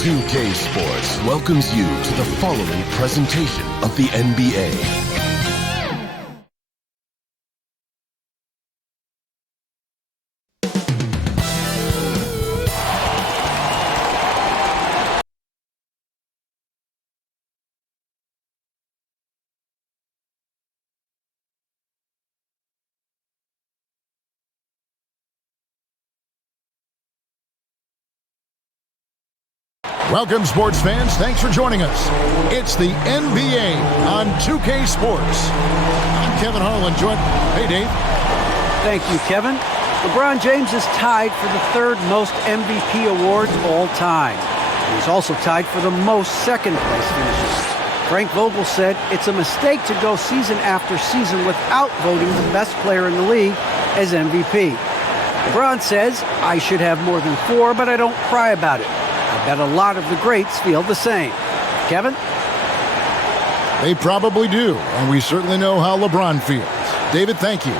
2K Sports welcomes you to the following presentation of the NBA. Welcome, sports fans. Thanks for joining us. It's the NBA on 2K Sports. I'm Kevin Harlan, joined. Hey, Dave. Thank you, Kevin. LeBron James is tied for the third most MVP awards all time. He's also tied for the most second-place finishes. Frank Vogel said it's a mistake to go season after season without voting the best player in the league as MVP. LeBron says, I should have more than 4, but I don't cry about it. I bet a lot of the greats feel the same. Kevin? They probably do, and we certainly know how LeBron feels. David, thank you.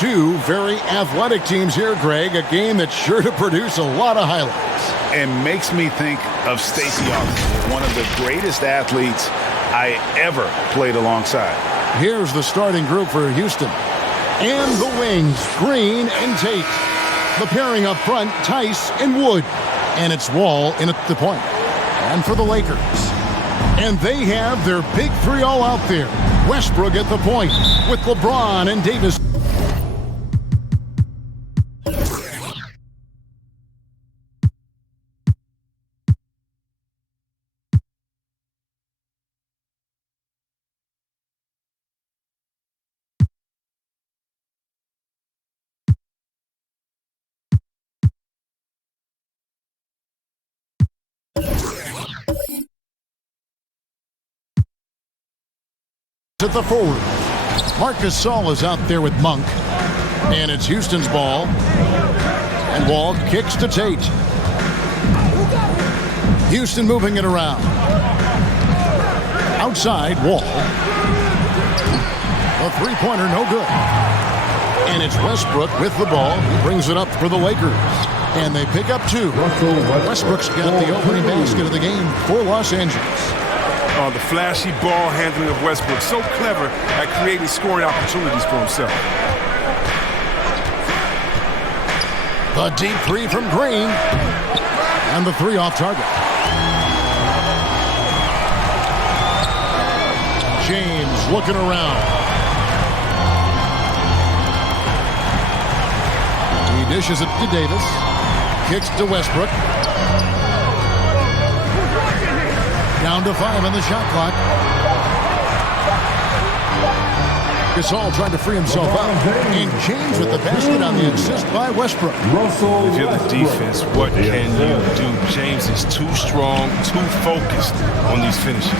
Two very athletic teams here, Greg, a game that's sure to produce a lot of highlights. It makes me think of Stacey Augmon, one of the greatest athletes I ever played alongside. Here's the starting group for Houston. And the wings, Green and Tate. The pairing up front, Tice and Wood. And it's Wall in at the point. And for the Lakers. And they have their big three all out there. Westbrook at the point with LeBron and Davis. At the forward. Marcus Gasol is out there with Monk. And it's Houston's ball. And Wall kicks to Tate. Houston moving it around. Outside, Wall. A three-pointer, no good. And it's Westbrook with the ball. He brings it up for the Lakers. And they pick up 2. Westbrook's got the opening basket of the game for Los Angeles. The flashy ball handling of Westbrook, so clever at creating scoring opportunities for himself. The deep three from Green. And the three off target. James looking around. He dishes it to Davis. Kicks to Westbrook. Down to 5 on the shot clock. Gasol trying to free himself out. And James with the basket on the assist by Westbrook. If you're the defense, what can you do? James is too strong, too focused on these finishes.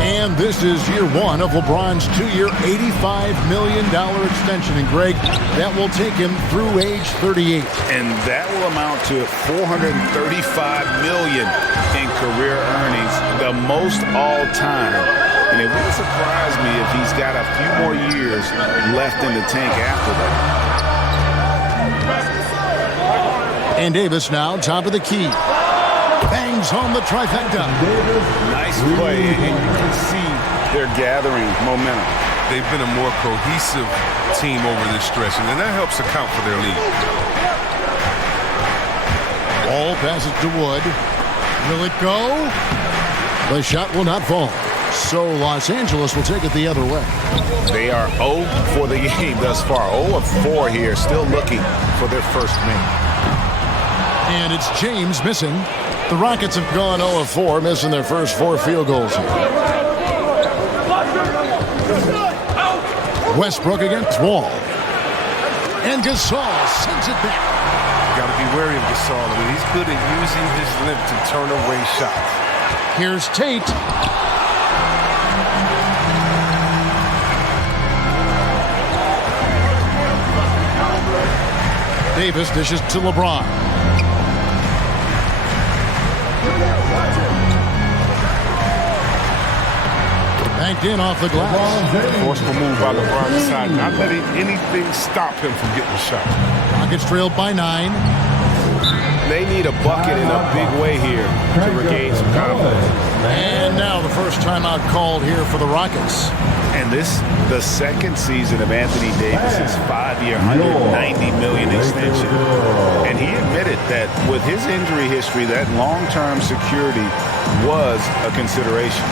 And this is year 1 of LeBron's 2-year, $85 million extension. And Greg, that will take him through age 38. And that will amount to $435 million in career earnings, the most all time. And it wouldn't surprise me if he's got a few more years left in the tank after that. And Davis now top of the key. Bangs home the trifecta. Nice play, and you can see they're gathering momentum. They've been a more cohesive team over this stretch, and that helps account for their lead. Ball passes to Wood. Will it go? The shot will not fall. So Los Angeles will take it the other way. They are 0 for the game thus far. 0 of 4 here, still looking for their first win. And it's James missing. The Rockets have gone 0 of 4, missing their first 4 field goals here. Westbrook against Wall. And Gasol sends it back. Got to be wary of Gasol. I mean, he's good at using his length to turn away shots. Here's Tate. Davis dishes to LeBron. Banked in off the glass. Forceful move by LeBron this not letting anything stop him from getting the shot. Rockets trailed by 9. They need a bucket in a big way here to regain some confidence. And now the first timeout called here for the Rockets. And this, the second season of Anthony Davis's 5-year, $190 million extension. And he admitted that with his injury history, that long-term security was a consideration.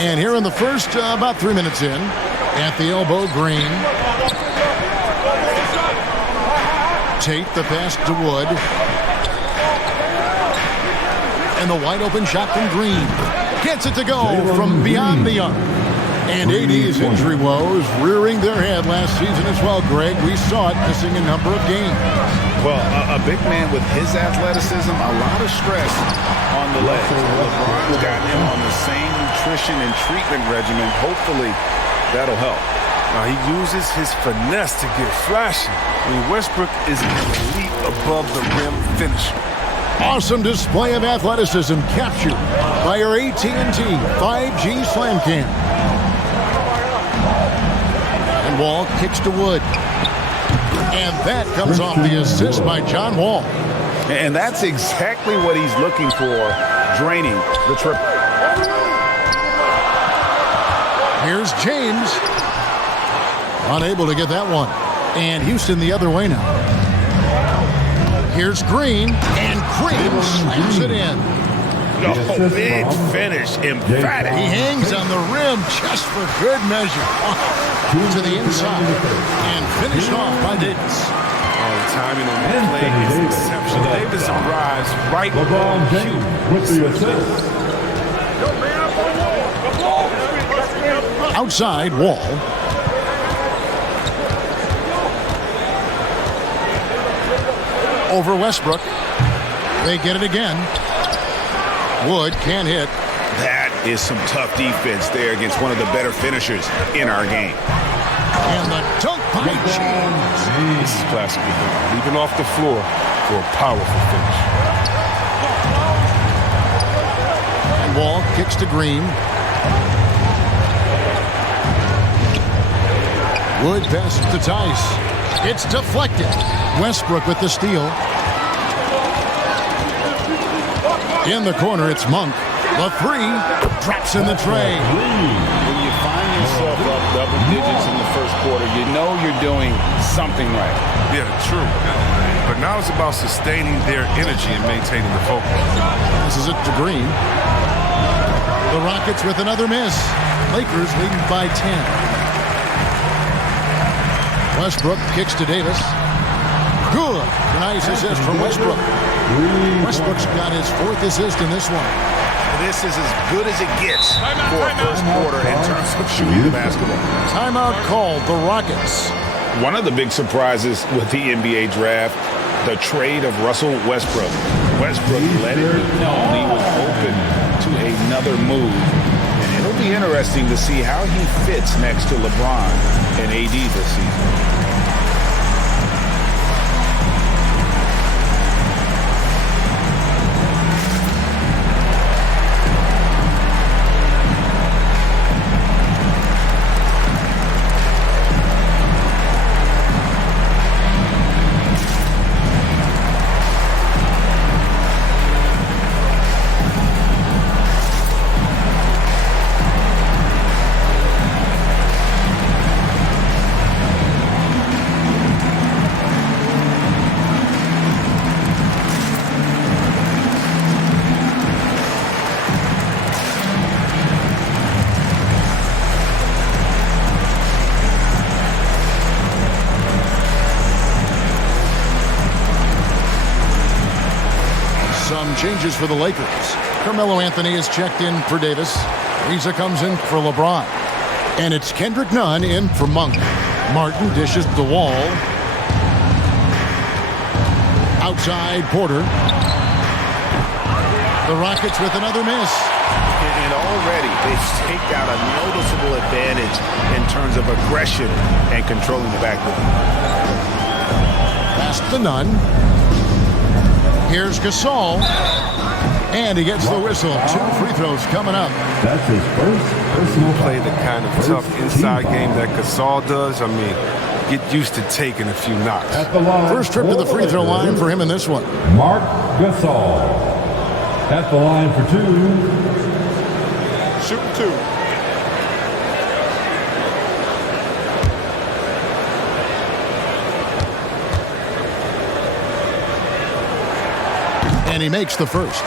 And here in the first, about 3 minutes in, at the elbow, Green. Tate, the pass to Wood. And the wide open shot from Green. Gets it to go from beyond the arc. And AD's injury woes rearing their head last season as well, Greg. We saw it missing a number of games. Well, a big man with his athleticism, a lot of stress on the legs. LeBron's got him on the same nutrition and treatment regimen. Hopefully, that'll help. Now, he uses his finesse to get flashy. I mean, Westbrook is an elite above-the-rim finisher. Awesome display of athleticism captured by our AT&T 5G Slam Cam. And Wall kicks to Wood. And that comes off the assist by John Wall. And that's exactly what he's looking for, draining the triple. Here's James. Unable to get that one. And Houston the other way now. Here's Green. And Green slams it in. Oh, big finish, emphatic. He hangs on the rim just for good measure. To the inside. And finished off by Davis. The timing on that play is exceptional. Davis arrives right on cue with the assist. Outside, Wall. Over Westbrook. They get it again. Wood can't hit. That is some tough defense there against one of the better finishers in our game. And the dunk by James. This is classic defense. Leaping off the floor for a powerful finish. And Wall kicks to Green. Wood passes to Tice. It's deflected. Westbrook with the steal. In the corner, it's Monk. The three drops in the tray. When you find yourself up double digits in the first quarter, you know you're doing something right. Yeah, true. But now it's about sustaining their energy and maintaining the focus. This is it to Green. The Rockets with another miss. Lakers leading by 10. Westbrook kicks to Davis. Good. Nice assist from Westbrook. Westbrook's got his fourth assist in this one. This is as good as it gets for a first quarter in terms of shooting the basketball. Timeout called, the Rockets. One of the big surprises with the NBA draft, the trade of Russell Westbrook. Westbrook let it be known he was open to another move. And it'll be interesting to see how he fits next to LeBron and AD this season. Changes for the Lakers. Carmelo Anthony is checked in for Davis. Ariza comes in for LeBron. And it's Kendrick Nunn in for Monk. Martin dishes the Wall. Outside, Porter. The Rockets with another miss. It all already they've staked out a noticeable advantage in terms of aggression and controlling the backcourt. Past the Nunn. Here's Gasol. And he gets the whistle. 2 free throws coming up. That's his first personal Play the kind of tough inside game that Gasol does. I mean, get used to taking a few knocks. At the line, First trip to the free throw line for him in this one. Mark Gasol. At the line for 2. Shooting 2. And he makes the first.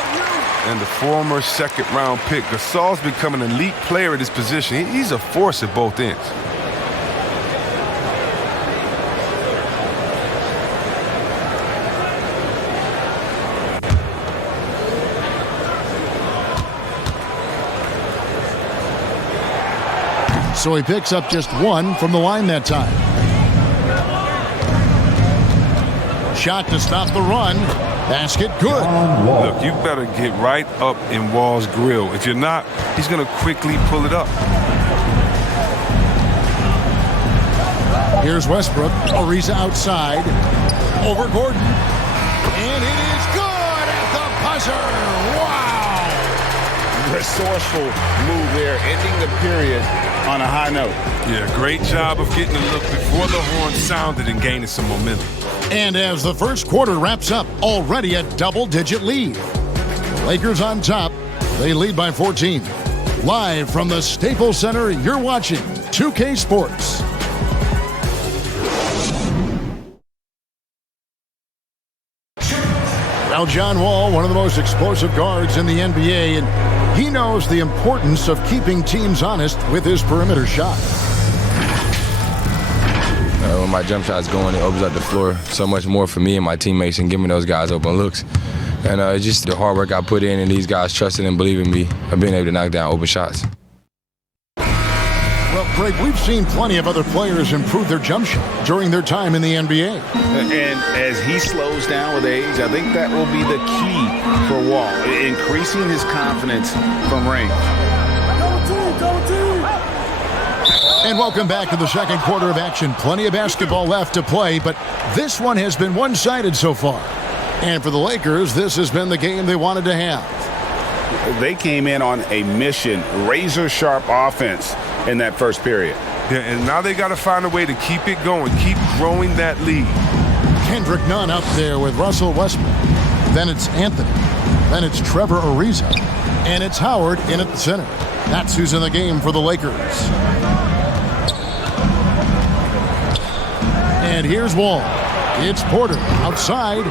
And the former second-round pick, Gasol's become an elite player at his position. He's a force at both ends. So he picks up just 1 from the line that time. Shot to stop the run. Basket good. Look, you better get right up in Wall's grill. If you're not, he's going to quickly pull it up. Here's Westbrook. Ariza outside. Over Gordon. And it is good at the buzzer. Wow. Resourceful move there, ending the period on a high note. Yeah, great job of getting a look before the horn sounded and gaining some momentum. And as the first quarter wraps up, already a double-digit lead. Lakers on top. They lead by 14. Live from the Staples Center, you're watching 2K Sports. Now, John Wall, one of the most explosive guards in the NBA, and he knows the importance of keeping teams honest with his perimeter shot. When my jump shot's going, it opens up the floor so much more for me and my teammates and giving those guys open looks. And it's just the hard work I put in and these guys trusting and believing me of being able to knock down open shots. Well, Greg, we've seen plenty of other players improve their jump shot during their time in the NBA. And as he slows down with age, I think that will be the key for Wall, increasing his confidence from range. And welcome back to the second quarter of action. Plenty of basketball left to play, but this one has been one-sided so far. And for the Lakers, this has been the game they wanted to have. They came in on a mission, razor-sharp offense in that first period. Yeah, and now they got to find a way to keep it going, keep growing that lead. Kendrick Nunn up there with Russell Westbrook. Then it's Anthony. Then it's Trevor Ariza. And it's Howard in at the center. That's who's in the game for the Lakers. And here's Wall. It's Porter outside.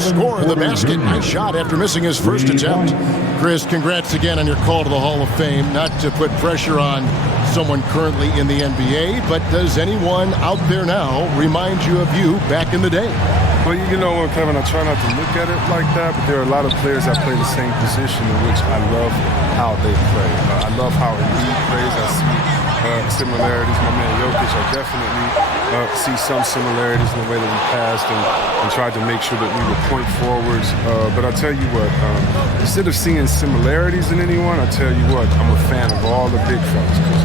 Score the basket. Nice shot after missing his first attempt. Chris, congrats again on your call to the Hall of Fame. Not to put pressure on someone currently in the NBA, but does anyone out there now remind you of you back in the day? Well, you know what, Kevin, I try not to look at it like that, but there are a lot of players that play the same position in which I love how they play. I love how Embiid plays. I see similarities. My man Jokic, I definitely see some similarities in the way that we passed and tried to make sure that we were point forwards. But I tell you what, instead of seeing similarities in anyone, I tell you what, I'm a fan of all the big fellas because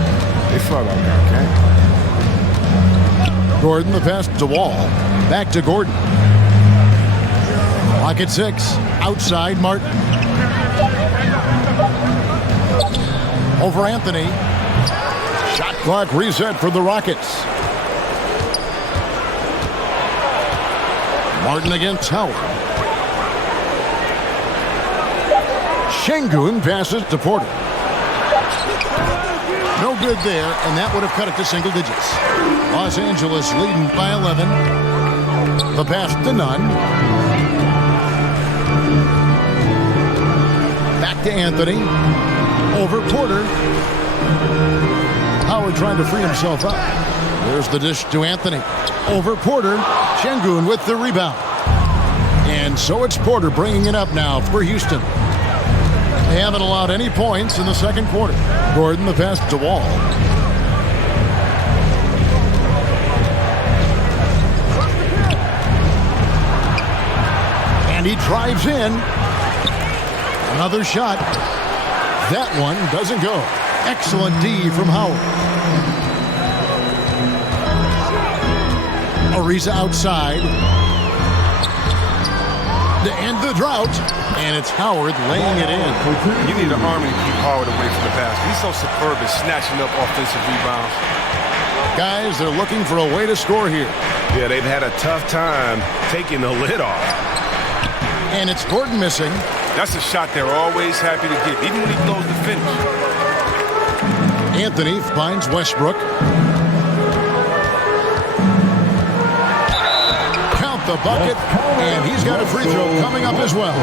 they flat out got game. Gordon, the pass to Wall. Back to Gordon. Clock at 6. Outside Martin. Over Anthony. Shot clock reset for the Rockets. Martin against Howard. Şengün passes to Porter. No good there, and that would have cut it to single digits. Los Angeles leading by 11. The pass to Nunn. Back to Anthony. Over Porter. Howard trying to free himself up. There's the dish to Anthony. Over Porter. Şengün with the rebound. And so it's Porter bringing it up now for Houston. They haven't allowed any points in the second quarter. Gordon, the pass to Wall. And he drives in. Another shot. That one doesn't go. Excellent D from Howard. Ariza outside. To end the drought. And it's Howard laying it in. You need an army to keep Howard away from the basket. He's so superb at snatching up offensive rebounds. Guys, they're looking for a way to score here. Yeah, they've had a tough time taking the lid off. And it's Gordon missing. That's a shot they're always happy to get, even when he blows the finish. Anthony finds Westbrook. Count the bucket, and he's got a free throw coming up as well.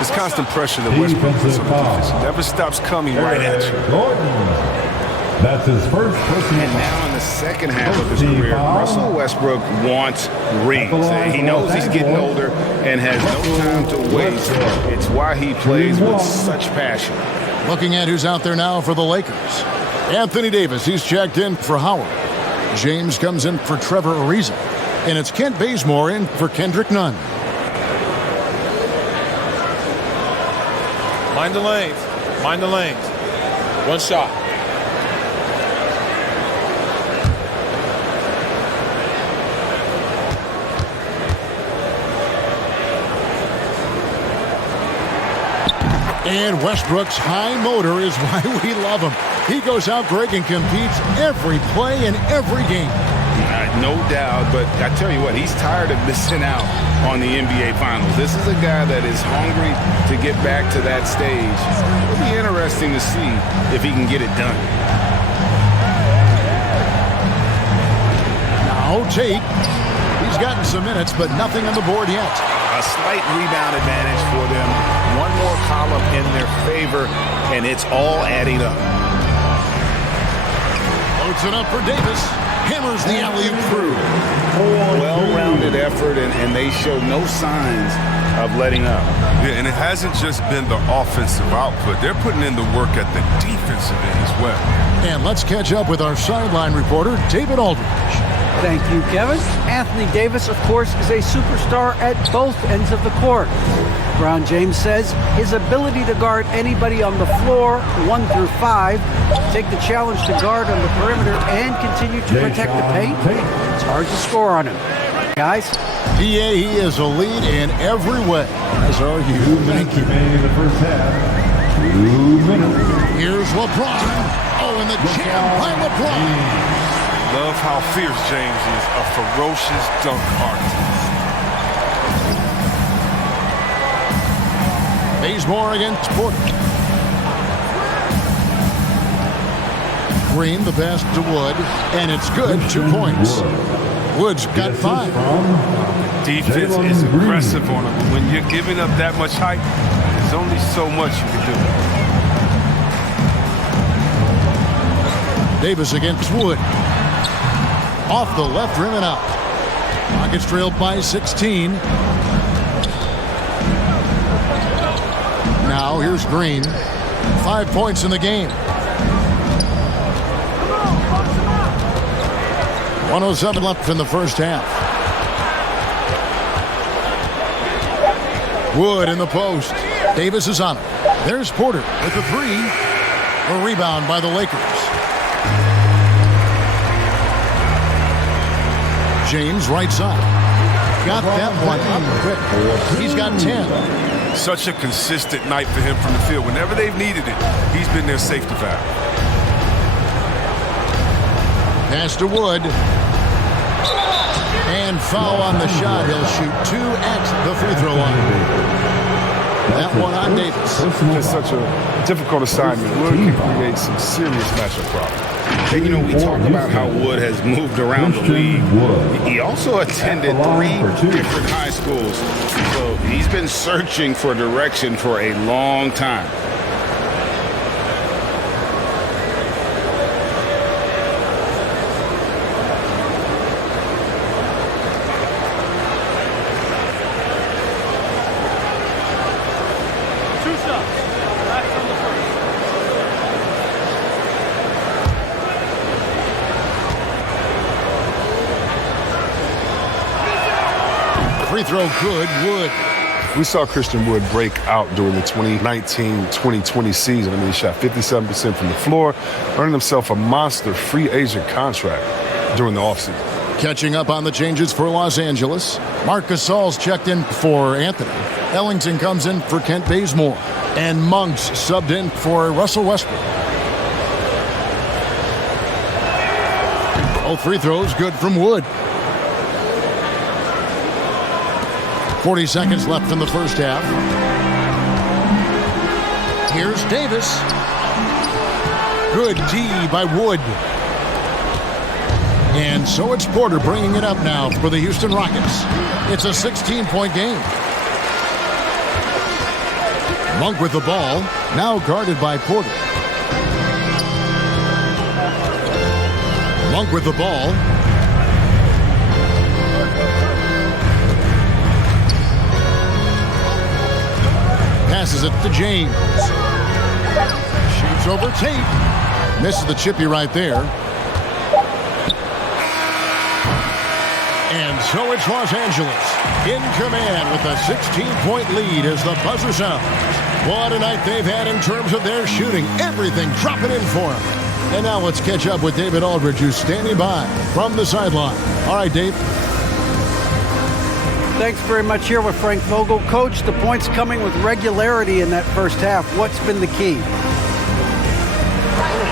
It's constant pressure that Westbrook puts on the defense. It never stops coming right at you. That's his first personal. And now in the second half of his career, Russell Westbrook wants rings. He knows he's getting older and has no time to waste. It's why he plays with such passion. Looking at who's out there now for the Lakers. Anthony Davis, he's checked in for Howard. James comes in for Trevor Ariza. And it's Kent Bazemore in for Kendrick Nunn. Mind the lanes. Mind the lanes. One shot. And Westbrook's high motor is why we love him. He goes out, Greg, and competes every play in every game. No doubt, but I tell you what, he's tired of missing out on the NBA Finals. This is a guy that is hungry to get back to that stage. It'll be interesting to see if he can get it done. Now Tate. He's gotten some minutes, but nothing on the board yet. A slight rebound advantage for them. One more column in their favor, and it's all adding up. Loads it up for Davis. Hammers the alley-oop through. Well-rounded effort, and they show no signs of letting up. Yeah, and it hasn't just been the offensive output. They're putting in the work at the defensive end as well. And let's catch up with our sideline reporter, David Aldridge. Thank you, Kevin. Anthony Davis, of course, is a superstar at both ends of the court. LeBron James says his ability to guard anybody on the floor, 1 through 5, take the challenge to guard on the perimeter and continue to protect the paint, it's hard to score on him. Guys? PA, he is a lead in every way, as are you. 2 minutes remaining in the first half. 2 minutes. Here's LeBron. Oh, and the jam by LeBron. Love how fierce James is, a ferocious dunk artist. Bazemore against Porter. Green, the pass to Wood, and it's good. 2 points. Wood's got 5. Defense is aggressive on him. When you're giving up that much height, there's only so much you can do. Davis against Wood. Off the left rim and out. Rockets trailed by 16. Now here's Green. 5 points in the game. 1:07 left in the first half. Wood in the post. Davis is on it. There's Porter with the 3. A rebound by the Lakers. James right side. Got that one up quick. He's got 10. Such a consistent night for him from the field. Whenever they've needed it, he's been their safety valve. Pass to Wood. And foul on the shot. He'll shoot 2 at the free throw line. That one on Davis. It's such a difficult assignment. Wood can create some serious matchup problems. And, you know, we talk about how Wood has moved around the league. He also attended 3 different high schools. So he's been searching for direction for a long time. Free throw good. Wood. We saw Christian Wood break out during the 2019-2020 season. I mean, he shot 57% from the floor, earning himself a monster free agent contract during the offseason. Catching up on the changes for Los Angeles. Marc Gasol's checked in for Anthony. Ellington comes in for Kent Bazemore. And Monks subbed in for Russell Westbrook. All free throws good from Wood. 40 seconds left in the first half. Here's Davis. Good D by Wood. And so it's Porter bringing it up now for the Houston Rockets. It's a 16-point game. Monk with the ball, now guarded by Porter. Monk with the ball. Passes it to James. Shoots over Tate. Misses the chippy right there. And so it's Los Angeles in command with a 16-point lead as the buzzer sounds. What a night they've had in terms of their shooting. Everything dropping in for them. And now let's catch up with David Aldridge, who's standing by from the sideline. All right, Dave. Thanks very much. Here with Frank Vogel. Coach, the points coming with regularity in that first half. What's been the key? We're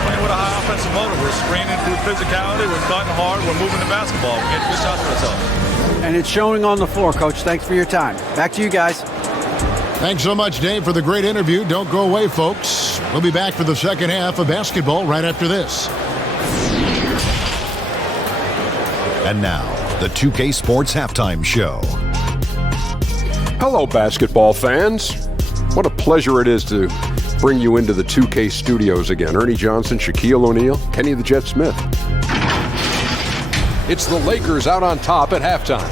playing with a high offensive motor. We're screening through physicality. We're cutting hard. We're moving the basketball. We're getting good shots for ourselves. And it's showing on the floor, Coach. Thanks for your time. Back to you guys. Thanks so much, Dave, for the great interview. Don't go away, folks. We'll be back for the second half of basketball right after this. And now, the 2K Sports Halftime Show. Hello, basketball fans. What a pleasure it is to bring you into the 2K studios again. Ernie Johnson, Shaquille O'Neal, Kenny the Jet Smith. It's the Lakers out on top at halftime.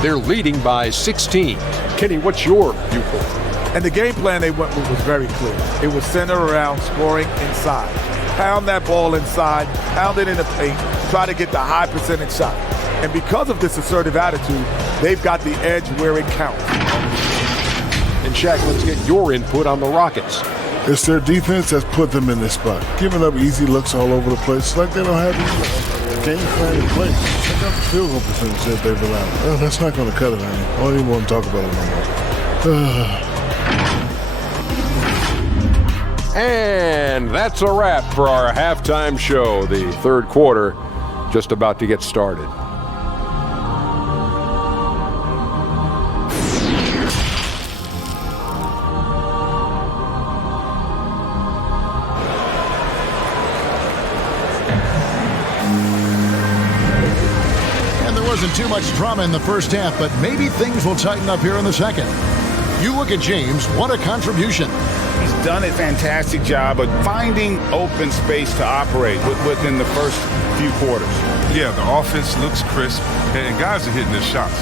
They're leading by 16. Kenny, what's your viewpoint? And the game plan they went with was very clear. It was centered around scoring inside. Pound that ball inside, pound it in the paint, try to get the high percentage shot. And because of this assertive attitude, they've got the edge where it counts. And Shaq, let's get your input on the Rockets. It's their defense that's put them in this spot. Giving up easy looks all over the place. It's like they don't have the game plan in place. Check out the field goal percentage that they've allowed. Oh, that's not going to cut it, honey. I don't even want to talk about it no more. And that's a wrap for our halftime show. The third quarter just about to get started. And there wasn't too much drama in the first half, but maybe things will tighten up here in the second. You look at James, what a contribution. He's done a fantastic job of finding open space to operate within the first few quarters. Yeah, the offense looks crisp, and guys are hitting their shots.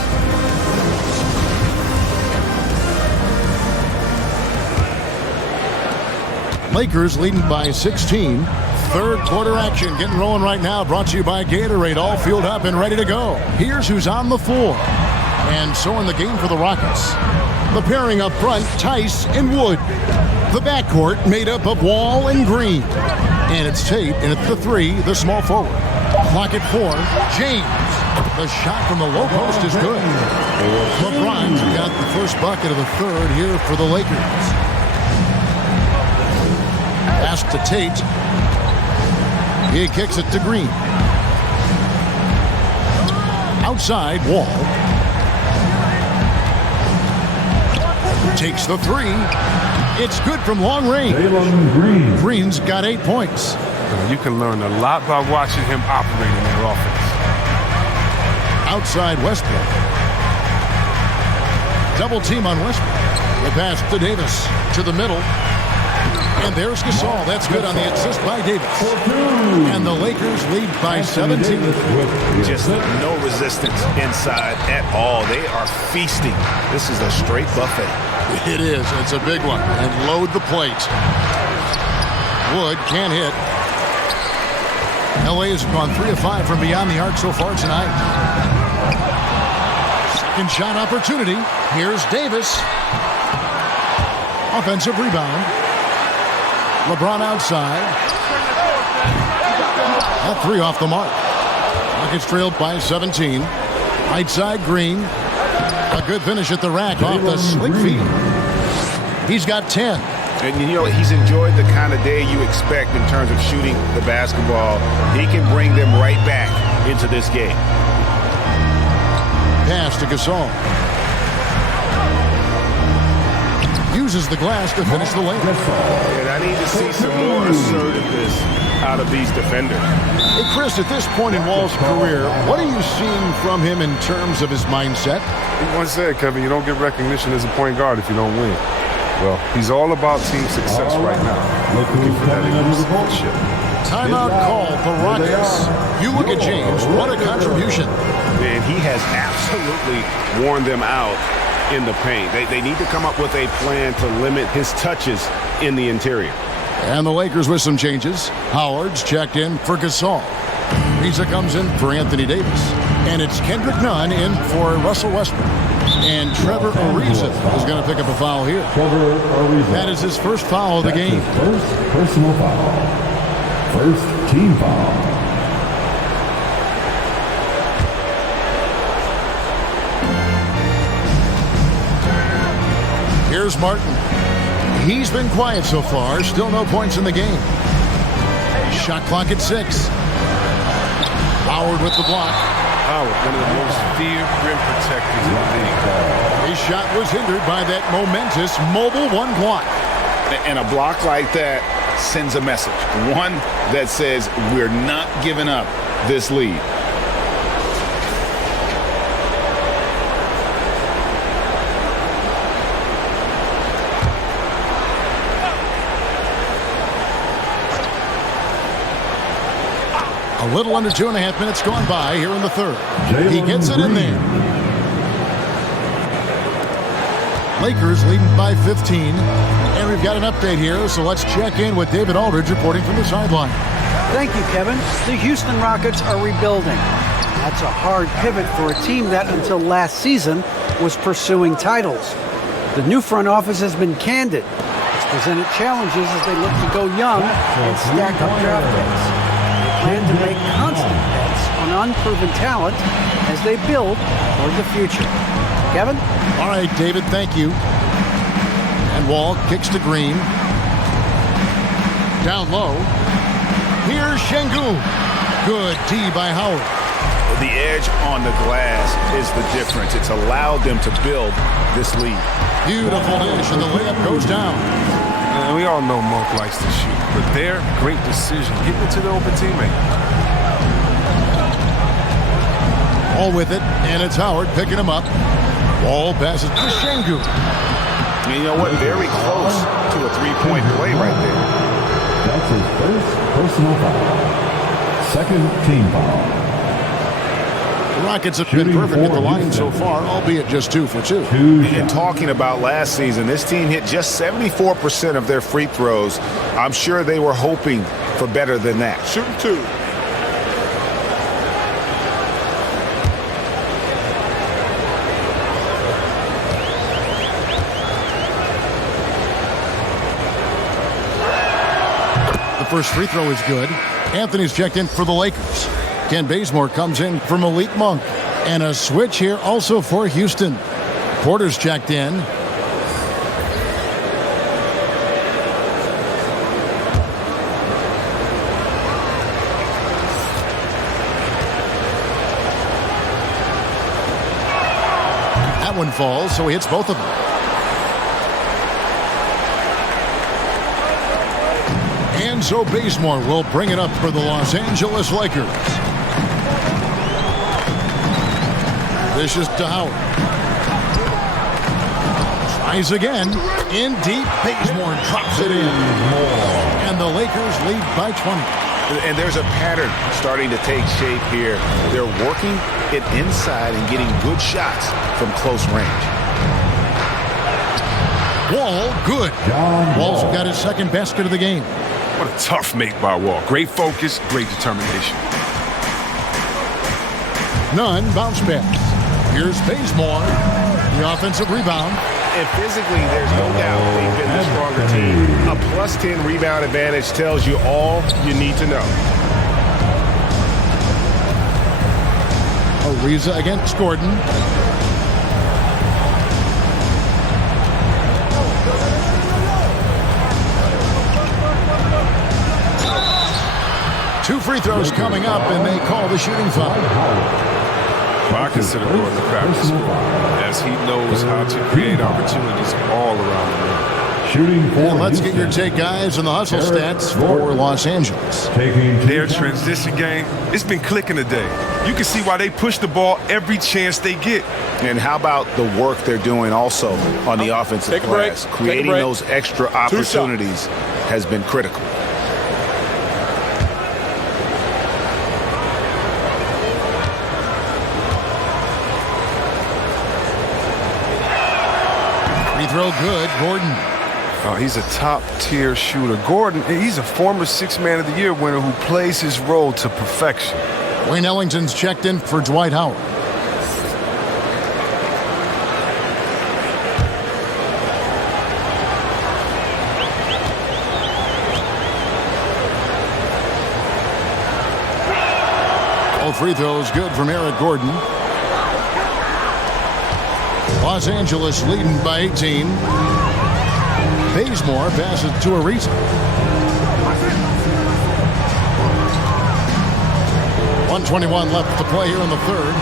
Lakers leading by 16. Third quarter action getting rolling right now. Brought to you by Gatorade. All fueled up and ready to go. Here's who's on the floor. And so in the game for the Rockets. The pairing up front, Tice and Wood. The backcourt made up of Wall and Green. And it's Tate, and at the three, the small forward. Clock at 4, James. The shot from the low post is good. LeBron's got the first bucket of the third here for the Lakers. Pass to Tate. He kicks it to Green. Outside, Wall. Takes the three. It's good from long range. Green's got 8 points. You can learn a lot by watching him operate in their offense. Outside Westbrook. Double team on Westbrook. The pass to Davis. To the middle. And there's Gasol. That's good on the assist by Davis. And the Lakers lead by 17. Just no resistance inside at all. They are feasting. This is a straight buffet. It is. It's a big one. And load the plate. Wood can't hit. LA has gone 3 of 5 from beyond the arc so far tonight. Second shot opportunity. Here's Davis. Offensive rebound. LeBron outside. That three off the mark. Rockets trailed by 17. Right side, Green. A good finish at the rack off the slick feet. He's got 10. And, you know, he's enjoyed the kind of day you expect in terms of shooting the basketball. He can bring them right back into this game. Pass to Gasol. Uses the glass to finish the lane. And I need to see some more assertiveness out of these defenders. Hey, Chris, at this point in Wall's career, what are you seeing from him in terms of his mindset? He once said, Kevin, you don't get recognition as a point guard if you don't win. Well, he's all about team success right now. Looking for that leadership. Timeout call for Rockets. You look at James. What a contribution. And he has absolutely worn them out in the paint. They need to come up with a plan to limit his touches in the interior. And the Lakers with some changes. Howard's checked in for Gasol. Reza comes in for Anthony Davis. And it's Kendrick Nunn in for Russell Westbrook. And Trevor Ariza is going to pick up a foul here. That is his first foul of the game. First personal foul. First team foul. Here's Martin. He's been quiet so far. Still no points in the game. Shot clock at 6. Howard with the block. Howard, one of the most feared rim protectors in the league. His shot was hindered by that momentous mobile one block. And a block like that sends a message. One that says we're not giving up this lead. A little under 2.5 minutes gone by here in the third. He gets it in there. Lakers leading by 15. And we've got an update here, so let's check in with David Aldridge reporting from the sideline. Thank you, Kevin. The Houston Rockets are rebuilding. That's a hard pivot for a team that until last season was pursuing titles. The new front office has been candid. It's presented challenges as they look to go young and stack up draft picks. Plan to make constant bets on unproven talent as they build toward the future. Kevin? All right, David, thank you. And Wall kicks to Green. Down low. Here's Şengün. Good D by Howard. The edge on the glass is the difference. It's allowed them to build this lead. Beautiful dish, and the layup goes down. We all know Monk likes to shoot, but their great decision, getting it to the open teammate. All with it, and it's Howard picking him up. Wall passes to Şengün. And you know what? Very close to a three-point play right there. That's his first personal foul. Second team foul. The Rockets have been perfect at the line so far, albeit just 2 for 2. And talking about last season, this team hit just 74% of their free throws. I'm sure they were hoping for better than that. Shooting 2. The first free throw is good. Anthony's checked in for the Lakers. Ken Bazemore comes in for Malik Monk. And a switch here also for Houston. Porter's checked in. That one falls, so he hits both of them. And so Bazemore will bring it up for the Los Angeles Lakers. This is to Howard. Tries again. In deep. Bazemore drops it in. And the Lakers lead by 20. And there's a pattern starting to take shape here. They're working it inside and getting good shots from close range. Wall, good. Wall's got his second basket of the game. What a tough make by Wall. Great focus, great determination. Nunn bounce pass. Here's Bazemore, the offensive rebound. And physically, there's no doubt they've been the stronger team. A plus 10 rebound advantage tells you all you need to know. Ariza against Gordon. Two free throws coming up, and they call the shooting foul. I consider Gordon the fastest scorer, as he knows how to create opportunities all around the rim. Shooting for and let's get your take, guys, on the hustle stats for Los Angeles. Their transition game, it's been clicking today. You can see why they push the ball every chance they get. And how about the work they're doing also on the offensive glass? Creating those extra opportunities has been critical. Free throw good, Gordon. Oh, he's a top-tier shooter. Gordon, he's a former Sixth Man of the Year winner who plays his role to perfection. Wayne Ellington's checked in for Dwight Howard. All free throws good from Eric Gordon. Los Angeles leading by 18. Bazemore passes to Ariza. 1:21 left to play here in the third.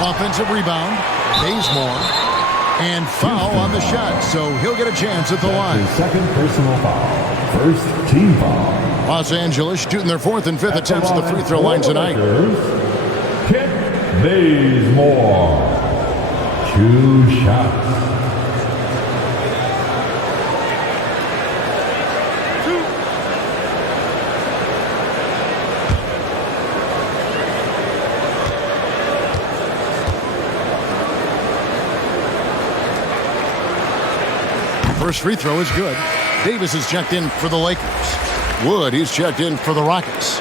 Offensive rebound. Bazemore. And foul on the shot, so he'll get a chance at the line. Second personal foul. First team foul. Los Angeles shooting their fourth and fifth attempts at the free throw line tonight. Kent Bazemore. 2 shots. First free throw is good. Davis is checked in for the Lakers. Wood, he's checked in for the Rockets.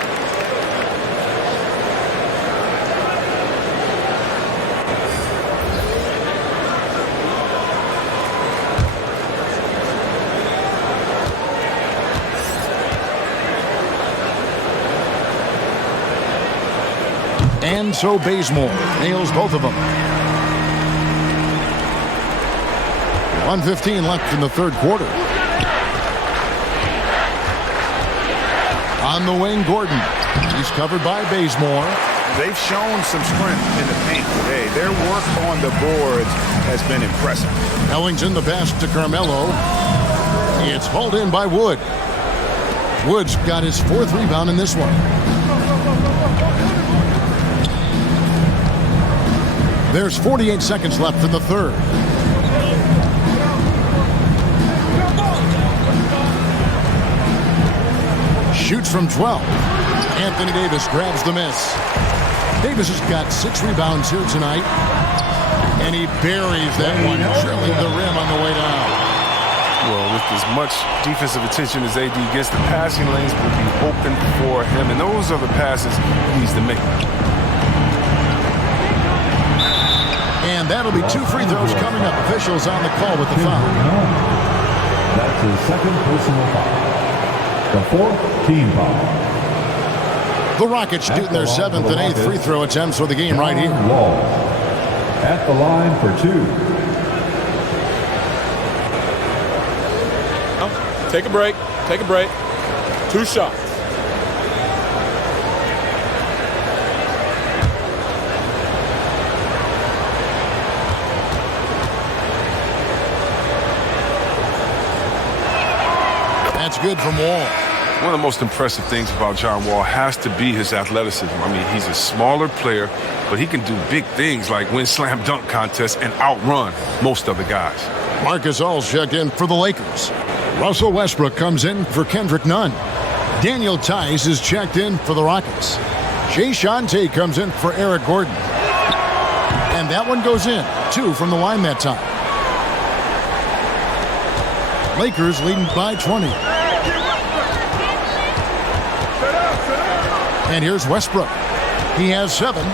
And so Bazemore nails both of them. 1:15 left in the third quarter. On the wing, Gordon. He's covered by Bazemore. They've shown some strength in the paint today. Their work on the boards has been impressive. Ellington, the pass to Carmelo. It's hauled in by Wood. Wood's got his fourth rebound in this one. There's 48 seconds left in the third. Shoots from 12. Anthony Davis grabs the miss. Davis has got 6 rebounds here tonight. And he buries that one, drilling the rim on the way down. Well, with as much defensive attention as AD gets, the passing lanes will be open for him. And those are the passes he needs to make. And that'll be 2 free throws coming up. Officials on the call with the foul. That's his second personal foul. The fourth team foul. The Rockets shooting their 7th and 8th free throw attempts for the game right here. Wall at the line for 2. Take a break. Take a break. 2 shots. That's good from Wall. One of the most impressive things about John Wall has to be his athleticism. I mean, he's a smaller player, but he can do big things like win slam dunk contests and outrun most other guys. Marcus All's checked in for the Lakers. Russell Westbrook comes in for Kendrick Nunn. Daniel Tice is checked in for the Rockets. Jay Shante comes in for Eric Gordon. And that one goes in. 2 from the line that time. Lakers leading by 20. And here's Westbrook. He has 7.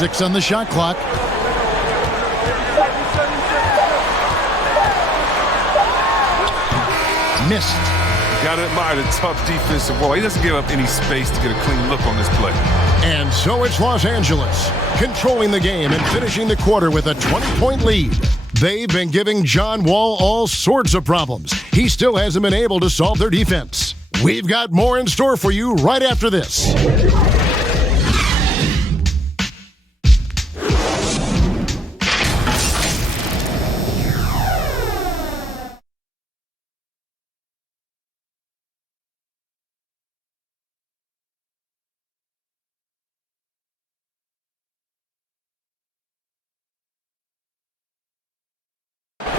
6 on the shot clock. Missed. Got to admire the tough defensive ball. He doesn't give up any space to get a clean look on this play. And so it's Los Angeles, controlling the game and finishing the quarter with a 20-point lead. They've been giving John Wall all sorts of problems. He still hasn't been able to solve their defense. We've got more in store for you right after this.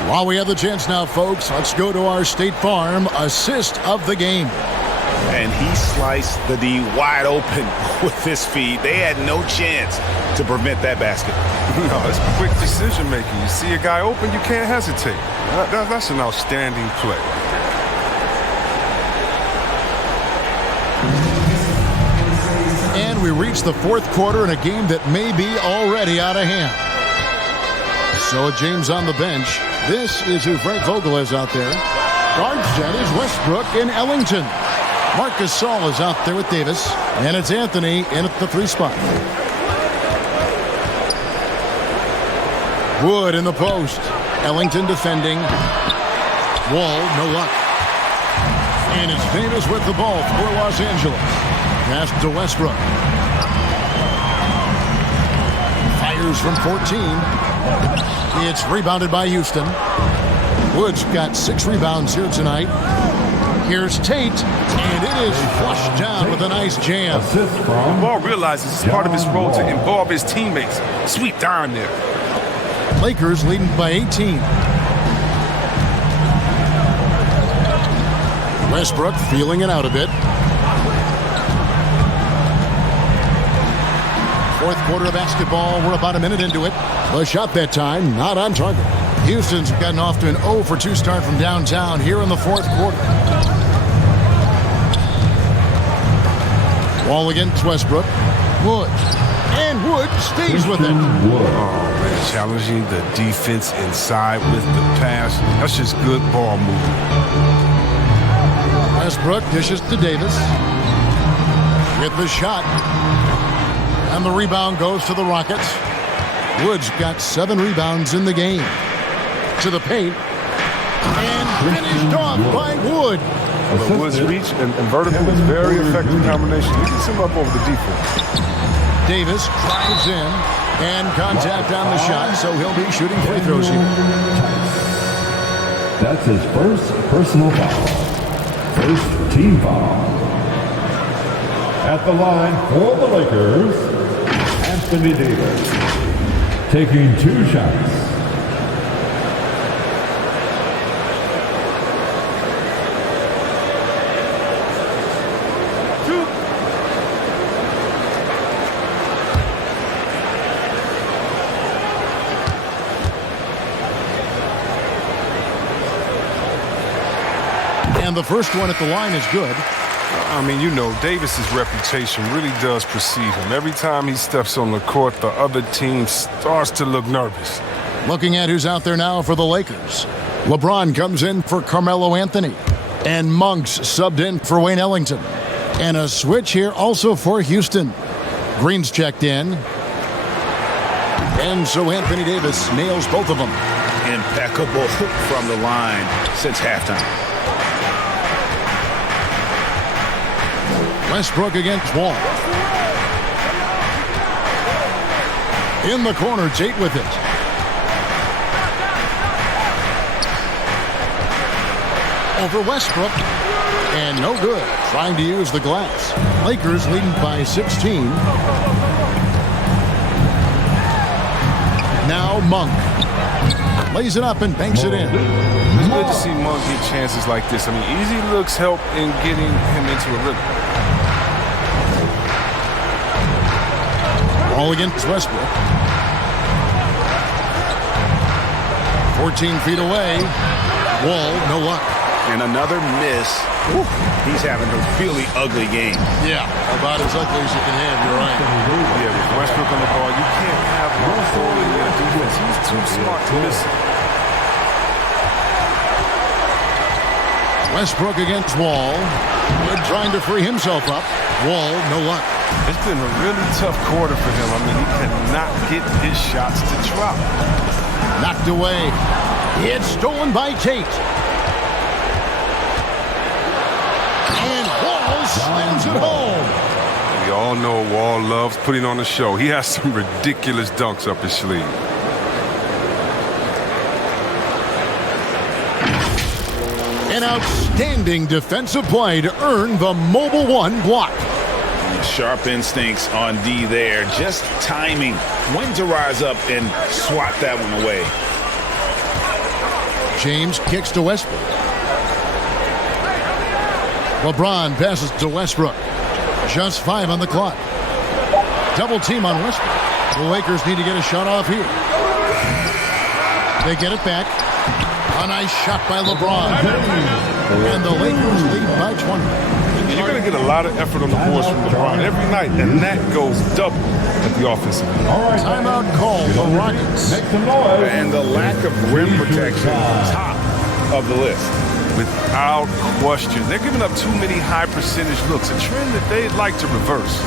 While we have the chance now, folks, let's go to our State Farm assist of the game. And he sliced the D wide open with his feed. They had no chance to prevent that basket. No, it's quick decision making. You see a guy open, you can't hesitate. That's an outstanding play. And we reach the fourth quarter in a game that may be already out of hand. So with James on the bench, this is who Frank Vogel is out there. Guard set is Westbrook and Ellington. Marcus Saul is out there with Davis. And it's Anthony in at the 3 spot. Wood in the post. Ellington defending. Wall, no luck. And it's Davis with the ball for Los Angeles. Pass to Westbrook. Fires from 14. It's rebounded by Houston. Wood's got 6 rebounds here tonight. Here's Tate, and it is flushed down with a nice jam. The ball realizes it's part of his role to involve his teammates. Sweep down there. Lakers leading by 18. Westbrook feeling it out a bit. Fourth quarter of basketball. We're about a minute into it. The shot that time, not on target. Houston's gotten off to an 0 for 2 start from downtown here in the fourth quarter. Wall against Westbrook. Wood. And Wood stays with it. Oh, man, challenging the defense inside with the pass. That's just good ball movement. Westbrook dishes to Davis. With the shot. And the rebound goes to the Rockets. Wood's got 7 rebounds in the game. To the paint. And finished off by Wood. The Wood's reach and vertical is very effective combination. He gets him up over the defense. Davis drives in. And contact on the shot, so he'll be shooting free throws here. That's his first personal foul. First team foul. At the line for the Lakers, Anthony Davis, taking 2 shots. And the first one at the line is good. I mean, you know, Davis's reputation really does precede him. Every time he steps on the court, the other team starts to look nervous. Looking at who's out there now for the Lakers. LeBron comes in for Carmelo Anthony. And Monk's subbed in for Wayne Ellington. And a switch here also for Houston. Green's checked in. And so Anthony Davis nails both of them. Impeccable from the line since halftime. Westbrook against Wall. In the corner, Tate with it. Over Westbrook. And no good. Trying to use the glass. Lakers leading by 16. Now Monk. Lays it up and banks it in. It's good to see Monk get chances like this. I mean, easy looks help in getting him into a rhythm. All against Westbrook. 14 feet away. Wall, no luck. And another miss. Whew. He's having a really ugly game. Yeah, about as ugly as you can have, you're right. Yeah, with Westbrook on the ball, you can't have one fall in your defense. He's too smart to miss it. Westbrook against Wall. Wood trying to free himself up. Wall, no luck. It's been a really tough quarter for him. I mean, he cannot get his shots to drop. Knocked away. It's stolen by Tate. And Wall slams it home. We all know Wall loves putting on a show. He has some ridiculous dunks up his sleeve. An outstanding defensive play to earn the Mobile 1 block. Sharp instincts on D there. Just timing when to rise up and swat that one away. James kicks to Westbrook. LeBron passes to Westbrook. Just 5 on the clock. Double team on Westbrook. The Lakers need to get a shot off here. They get it back. A nice shot by LeBron. And the Lakers lead by 20. You're going to get a lot of effort on the boards from LeBron every night, and that goes double at the offensive end. Timeout call for Rockets. And the lack of rim protection, top of the list. Without question. They're giving up too many high percentage looks, a trend that they'd like to reverse.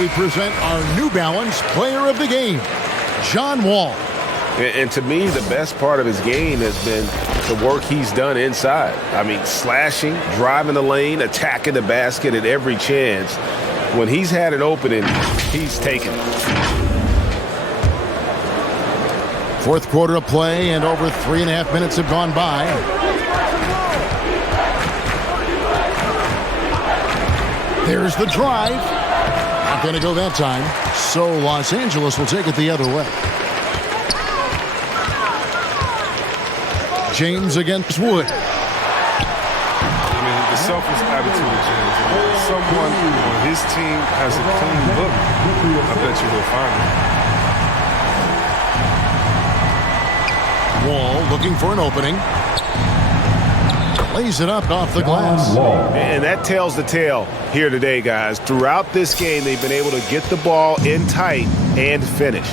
We present our New Balance Player of the Game, John Wall. And to me, the best part of his game has been the work he's done inside. I mean, slashing, driving the lane, attacking the basket at every chance. When he's had an opening, he's taken it. Fourth quarter of play, and over 3.5 minutes have gone by. There's the drive. Not going to go that time. So Los Angeles will take it the other way. James against Wood. I mean, the selfish attitude of James. If someone on his team has a clean look, I bet you he'll find it. Wall looking for an opening. Lays it up off the glass. And that tells the tale here today, guys. Throughout this game, they've been able to get the ball in tight and finish.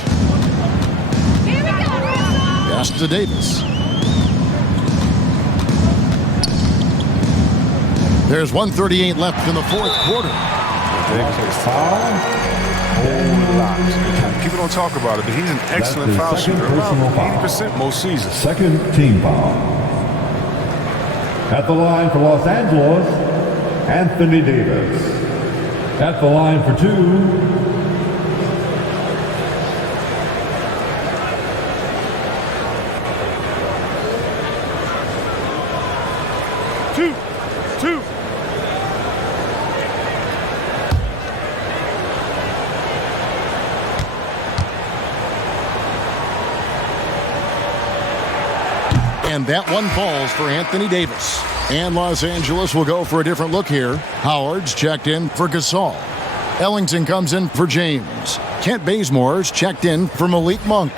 Pass to Davis. There's 1:38 left in the fourth quarter. People don't talk about it, but he's an excellent foul shooter. Around 80% most seasons. Second team foul. At the line for Los Angeles, Anthony Davis. At the line for 2, Two. And that one falls for Anthony Davis. And Los Angeles will go for a different look here. Howard's checked in for Gasol. Ellington comes in for James. Kent Bazemore's checked in for Malik Monk.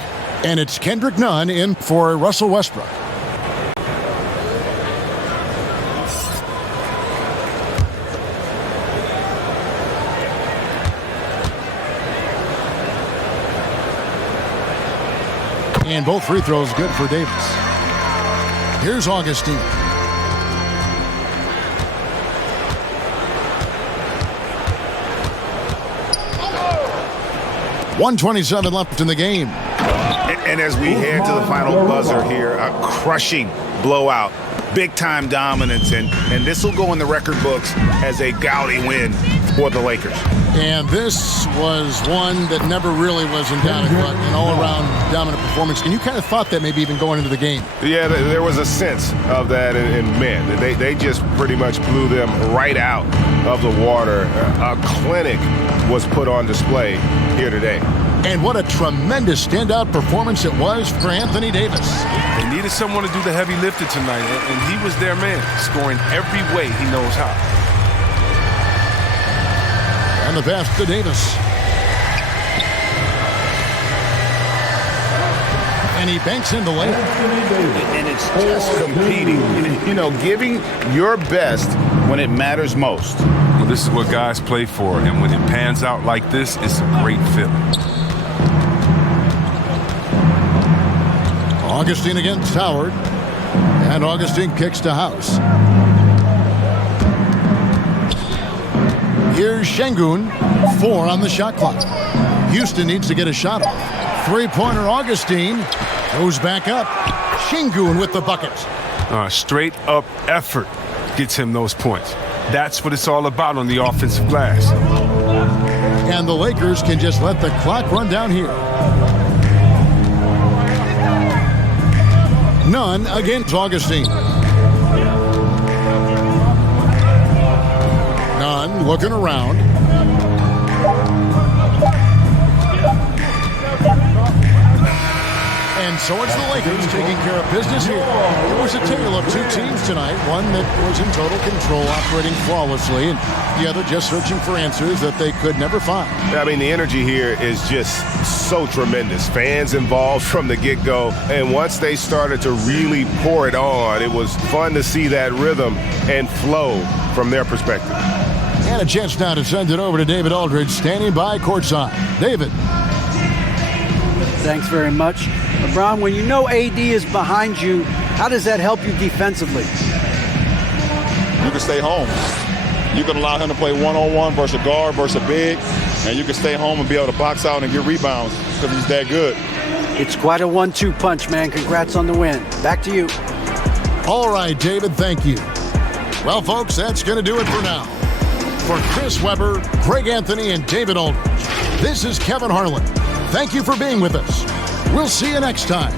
And it's Kendrick Nunn in for Russell Westbrook. And both free throws good for Davis. Here's Augustine. .127 left in the game. And as we head to the final buzzer here, a crushing blowout, big-time dominance, and this will go in the record books as a gaudy win for the Lakers. And this was one that never really was in doubt, but an all-around dominant performance. And you kind of thought that maybe even going into the game. Yeah, there was a sense of that in men. They just pretty much blew them right out of the water. A clinic was put on display here today. And what a tremendous standout performance it was for Anthony Davis. They needed someone to do the heavy lifting tonight, and he was their man, scoring every way he knows how. And the pass to Davis. And he banks in the layup. And it's just competing, giving your best when it matters most. Well, this is what guys play for, and when it pans out like this, it's a great feeling. Augustine against Howard. And Augustine kicks to House. Here's Şengün, 4 on the shot clock. Houston needs to get a shot off. Three-pointer Augustine goes back up. Şengün with the bucket. Straight up effort gets him those points. That's what it's all about on the offensive glass. And the Lakers can just let the clock run down here. None against Augustine. None looking around. And so it's the Lakers taking care of business here. It was a tale of two teams tonight. One that was in total control, operating flawlessly, and the other just searching for answers that they could never find. I mean, the energy here is just so tremendous. Fans involved from the get-go, and once they started to really pour it on, it was fun to see that rhythm and flow from their perspective. And a chance now to send it over to David Aldridge, standing by courtside. David. Thanks very much. LeBron, when you know AD is behind you, how does that help you defensively? You can stay home. You can allow him to play one-on-one versus a guard versus a big, and you can stay home and be able to box out and get rebounds because he's that good. It's quite a 1-2 punch, man. Congrats on the win. Back to you. All right, David, thank you. Well, folks, that's going to do it for now. For Chris Webber, Greg Anthony, and David Aldridge, this is Kevin Harlan. Thank you for being with us. We'll see you next time.